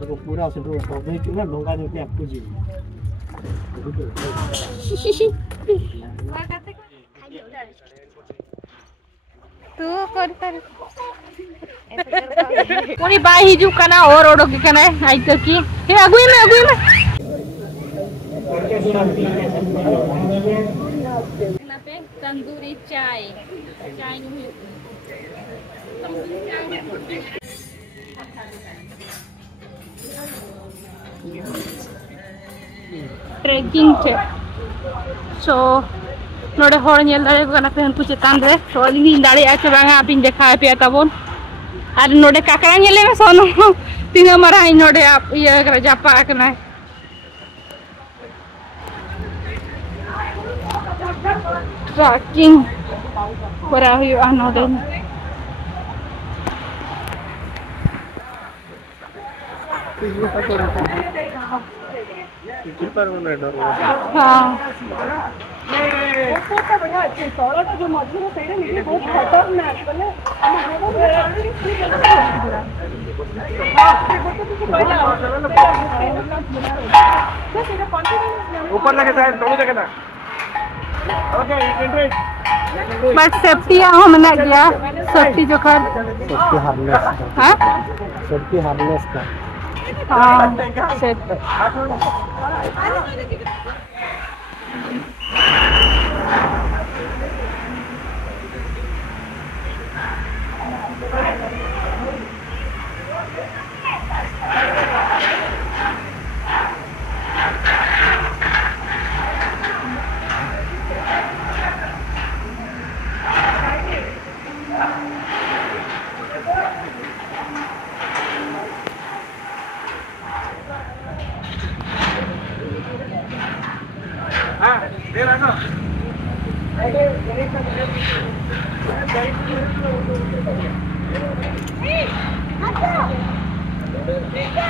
तो पूरा से तो भाई कितना डोंगा देके आपको जी तू कर कोनी बाई हिजू कना और ओडो के कना आई तो की हे अगुई में ना पे तंदूरी चाय नहीं ट्रेकिंग चे सो नोडे होड़ नेल दाड़े को पे हन कुछ तान रे तो अलिंग दाड़े आचे बांगा आपिन देखा पे ताबोन आर नोडे काकरा नेले में सोनो तीनो मारा इ नोडे आप ये करा जापा कना ट्रेकिंग करा हुई नोडे हाँ जो मजबूर है बहुत खतरनाक ऊपर लगे शायद दोनों जगह ना ओके बट सेफ्टी हम ना गया सेफ्टी जो कर सेफ्टी हार्नेस हां सेफ्टी हार्नेस का हां सेट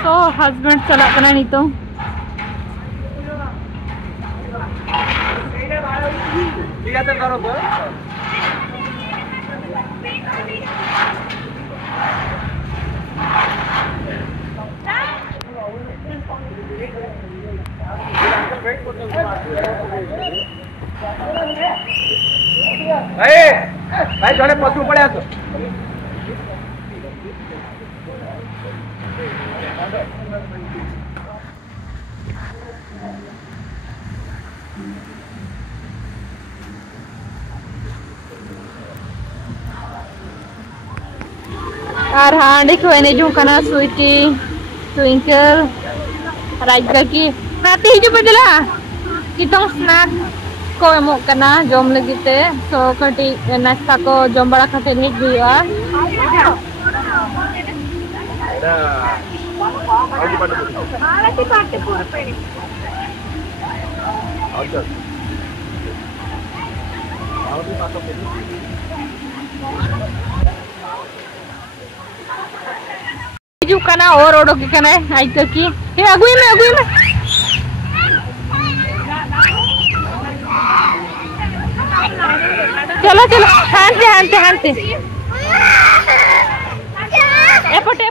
तो हस्बैंड चला करना नहीं तो भाई जड़े पशु पड़े आसो और हाँ देखो एने जो कना स्वीटी ट्विंकल राइका की नाती हिजू बदला कितों स्नैक को एमो कना जम लगिते सो कटी नाश्ता को जम बड़ा खाते हेज हुआ हिजू कना और ओडो के कना आई तो की हे अगुई में चलो चलो हांते एपटे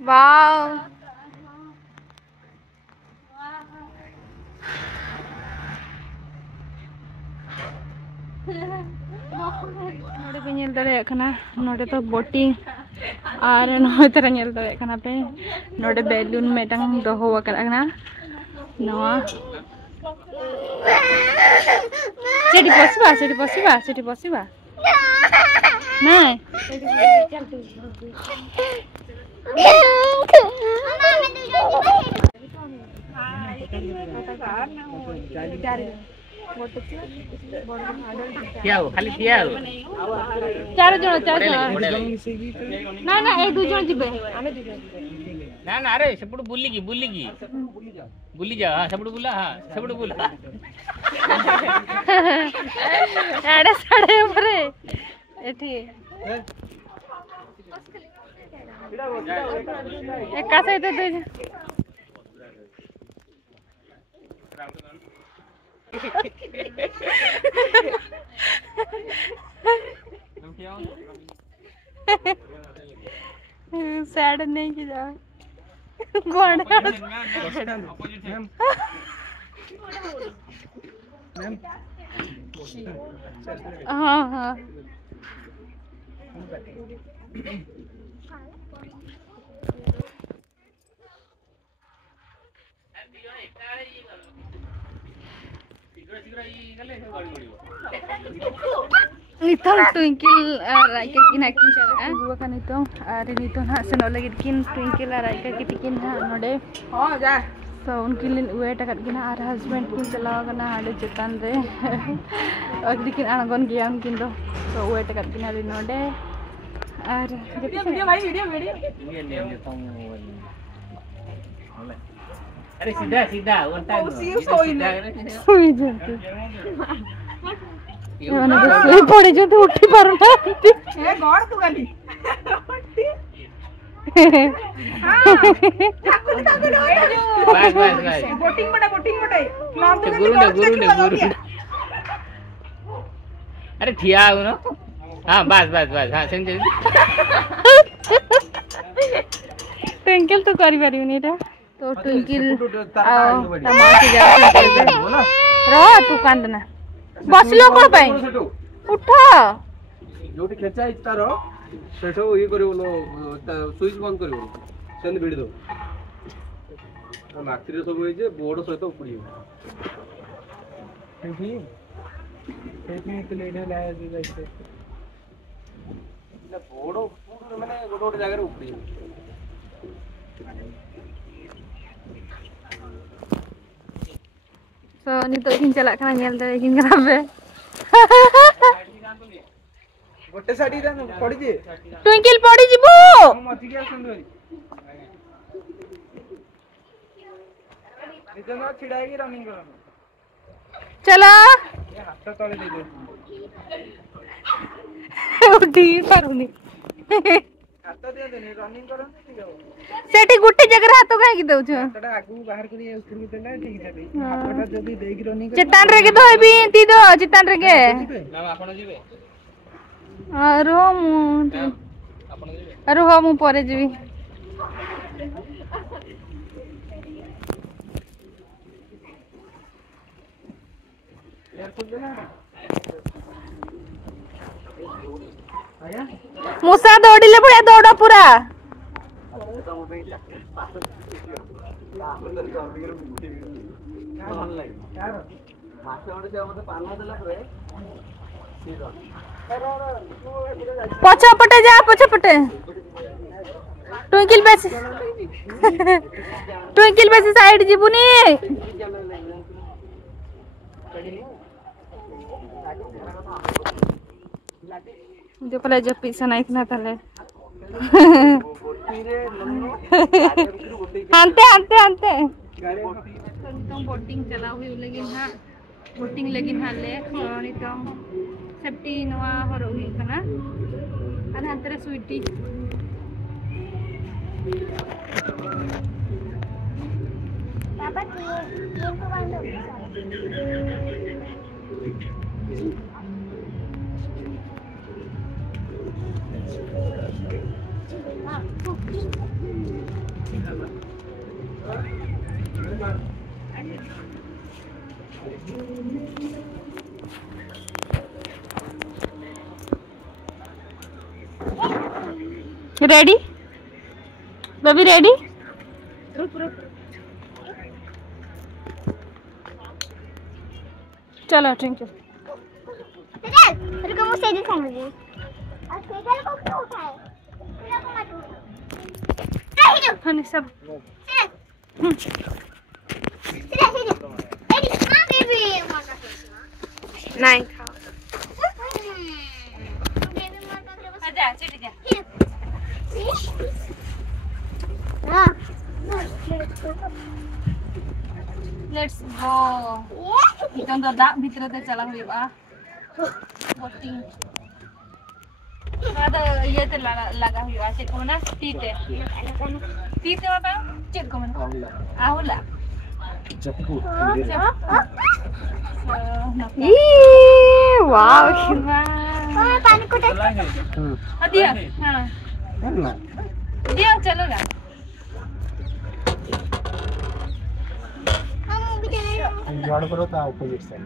वाओ नोडे पे नेल दड़े कना नोडे तो बोटिंग और नोडे तरह नेल दड़े कना पे नोडे बैलून मेटंग दोहो वकना नवा सेठी पसिबा नहीं क्या हो खाली किया हो चार जण ना ए दु जण जिबे ना अरे सेपटू बुली जा हां सेपटू बुला हां सेपटू बुला आड़े साड़े ऊपरे एठी एका सहित सैड नहीं की जा कौन हाँ हाँ Nitong Twinkle Raika kinakin chala gua kan itu hari itu nak senol lagi kin Twinkle Raika kitikin ha node oh ja so unkin wait akat kina ar husband kin chala kana ade chetan re ak dikin anagon gya unkin do so wait akat kina ri node ar video bhai video अरे सीधा सीधा one time सोई जंतु एवने सोई पड़े जो तो उठी पारुना ए गॉड तू गाली बस बस बस बोटिंग बड़े गुरु अरे ठिया हो ना हां बस बस बस हां सेंगे ट्विंकल तो करी पारी नहीं रे तो ट्विंकल तमाशे जा रा तू कांदना बसलो कोन पई उठा जोटी खेचा इतारो सेठो ये करिवलो स्विच बंद करिवलो सेन बिड दो माक्तिरे सब होई जे बोर्ड सहित उपडियो तो लेने लाया जे जाइते ना बोर्ड माने गोटे जगह रे उपडियो so nito kin chala kana nyel dare kin grabe गोटे साडी दा पड़ी जे ट्विंकल पड़ी जिबो मथि के संदरी निजन छिड़ाई के रनिंग करो चला ये हाथ तले दे दे उठी पारुनी हाथ दे दे रनिंग करो ठीक है सेठी गुट्टी जगह हाथ काहे की दउ छ हाथटा आगु बाहर करी ऊपर के देला ठीक है हाथटा जदी देई की रनिंग चितान रे के धोबी ती दो चितान रे के ना आपण जीवे अरो मु आपण जीवे अरो हो मु परे जीवी एयरपोर्ट देना आया मुसा दौड़िले भड़े दौड़ा पूरा पछा पटे जा पछा पटे ट्विंकल बेस साइड जीबुनी जो पले जो पीछे नहीं ना तले आंते तो बोटिंग चला हुई लेकिन हां बोटिंग लेकिन हां ले खणी तो सेफ्टी नवा हरो हुई कना अन अंतरे स्वीटी पापा ये को बांधो रेडी बेबी रेडी चलो ट्विंकल तेरे को मुझसे दिखाएंगे और ट्विंकल को क्यों उठाए मेरा को मत उठाओ हनी सब नहीं खाओ आजा चली जा लेट्स गो इतन दा भीतर ते चला हुईबा बोटिंग ada ये ते लगा हुआ से कोना तीते बाबा चेक को मन आहुला वाव पानी को टेस्ट दिया हाँ दिया चलो ना हम भी चले गाड़ पर होता ऑपोजिट साइड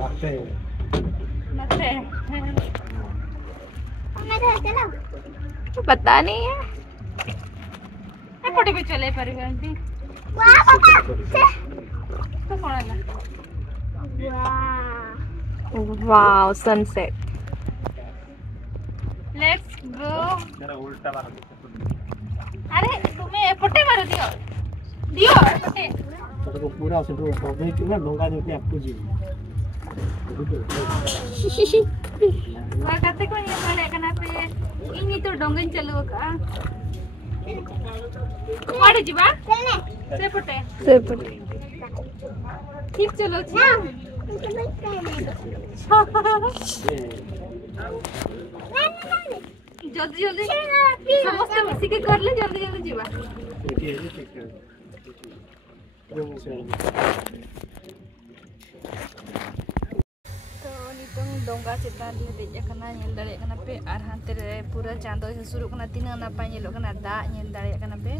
मत मैं तो चलो पता नहीं है एपटे भी चले परिवार भी वाह पापा तो कौन है वाह वाव सनसेट लेट्स गो जरा उल्टा मार अरे तुम्हें एपटे मारो दियो दियो एपटे तो पूरा से तो प्रॉब्लम कि ना डोंगा जो कि आपको जी Wah, kata ko niya pala kenapa ya? Ini tuh dongeng celuk ah. Ada jiba? चलने Seperti. Seperti. ठीक चलो ना उनके बैठ जल्दी जल्दी समस्त मिसी के कर ले जल्दी जल्दी जीवा तो नितों डोंगा चेतान ले देja kana nyel dare kana pe ar hante re pura chando se suru kana tina napa nyelo kana da nyel dare kana pe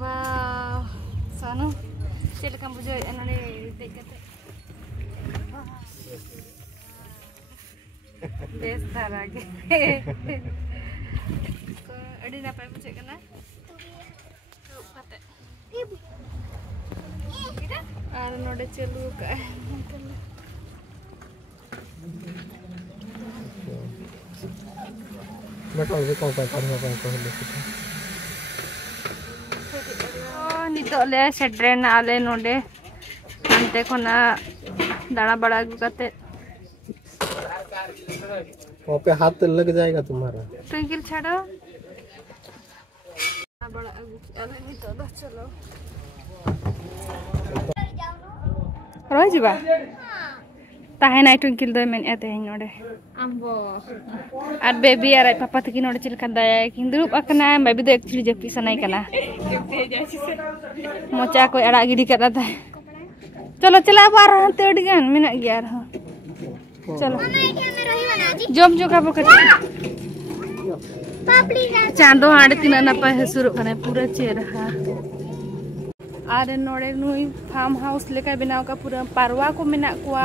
wow sanu चल कम बुझो इन्होंने देखते बेस तारा के तो अड़ी ना पाए बुझे करना तो पता किधर आर नोडे चलू का मैं कौन से कौन करना नितो ले सेट्रेन आले नोडे अंते कोना दाना बड़ा गुकाते वहाँ पे हाथ लग जाएगा तुम्हारा ट्विंकल छाड़ो बड़ा आले नितो दो चलो रोज बा ताहे नाइ ट्विंकल दो मेन एते हैं नोडे आम्बो आर बेबी आर पापा तकी नोडे चिल का दाया किंदुरुप अकना बेबी दो एक्चुअली जपी सनाई कना मोचा कोई अड़ा गिडी करा था चलो चला बार हते अडिगान मेना गया रहा चलो जोम जो का बकट पापड़ी चांदो हांडे तिना नपा हेसुरु कने पूरा चेहरा आरे नोडे नुई फार्म हाउस लेका बनाव का पूरा पारवा को मेना कुआ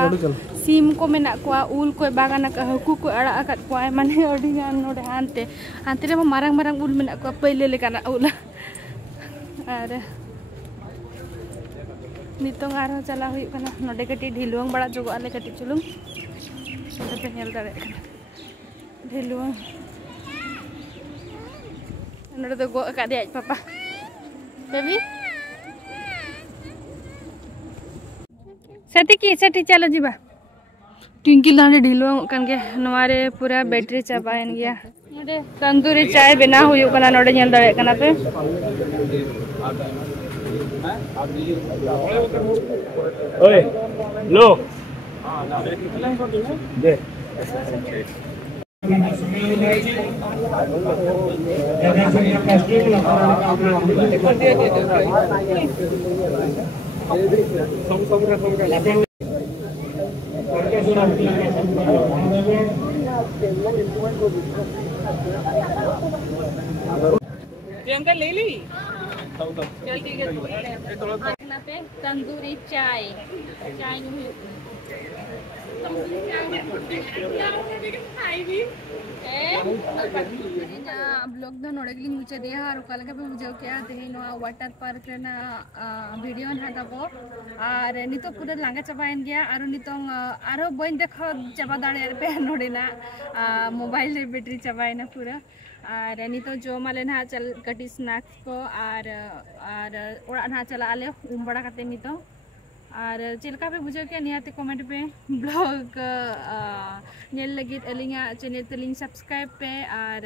सीम को मेना कुआ उल को बागान का हकु को अड़ा अकत कुआ माने अडिगान नोडे हांते हांते रे मारंग मारंग उल मेना कुआ पहिले लेकाना उल आरे नितोंग आरो चला हुई कना नोडे कटी ढिलुंग बड़ा जोगो आले कटी चुलुंग नोडे पे नेल दारे ढिलुंग नोडे तो गो का दे पापा बेबी सती चलो जीबा ट्विंकल दाने ढिलुंग कन के नवारे पूरा बैटरी चाबायन गया नोडे तंदूरी चाय बना हुई कना नोडे नेल दारे कना पे ओए लो दे प्रियंका ले ली जल्दी तंदूरी चाय चाय ब्लॉग द नोड़े मुझे दिया और कल के मुझे क्या तेहन वाटर पार्क रेना वीडियो हाथाबो और नितो पूरा लांगा चाबायन गया और नितो आरो बन देखा चाबा दाड़े पे नोड़ेना मोबाइल रे बैटरी चाबायना पूरा और नितो जो माले ना चल कटी स्नैक्स को और ओड़ा ना चला आले उम बड़ा करते नितो और चलका पे बुझे के निहाते कमेंट पे ब्लॉग नेल लगी अलिंगा चैनल तलिंग सब्सक्राइब पे और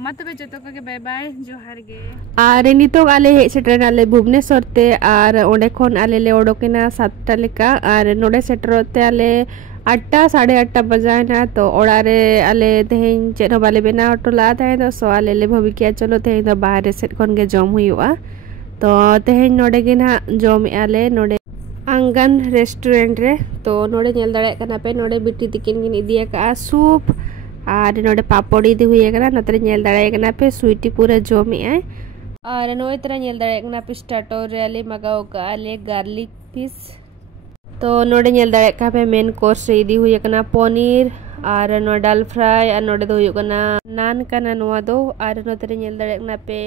मतबे जतो के बाय बाय जोहार गे आर नितो आले हे सेटर आले भुवनेश्वर ते आर ओडे खन आले ले ओडोकेना 7टा लेका आर नोडे सेटरते आले 8टा 8:30 बजायना तो ओड़ारे आले तेहेन चेद बाले बेना टोला थाए तो सो आले ले भबि किया चलो तेहेन तो बाहर सेट खन गे जम हुआ तो तेहें नोडे गे ना जमे आले नोडे आंगन रेस्टोरेंट रे। तो नोडे नेल दाड़े कना पे नोडे बिटी तिकिन गिन इदिया का सूप और नोडे पापड़ इदी हुई कना नतरे नेल दाड़े कना पे स्वीटी पूरा जमे आए और नोए तरह नेल दाड़े कना पे स्टार्टर रे आले मगाओ का आले गार्लिक पीस। तो नोडे नेल दाड़े का पे मेन कोर्स रे इदी हुई कना पनीर और नो दाल फ्राई और नोडे दो हुई कना नान कना नोआ दो और नोतरे नेल दाड़े कना पे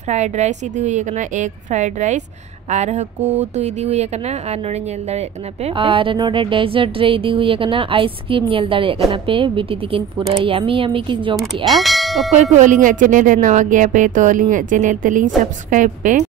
फ्राइड राइस इदी हुई कना एग फ्राइड राइस और हकू तो इदी हुई कना और नोडे नेल दाड़े कना पे और नोडे डेजर्ट रे इदी हुई कना आइसक्रीम नेल दाड़े कना पे बिटी दिकिन पूरा यामी यामी किन जम किया। ओकोय को अलिंगा चैनल रे नवा गया पे तो अलिंगा चैनल तलिंग सब्सक्राइब पे।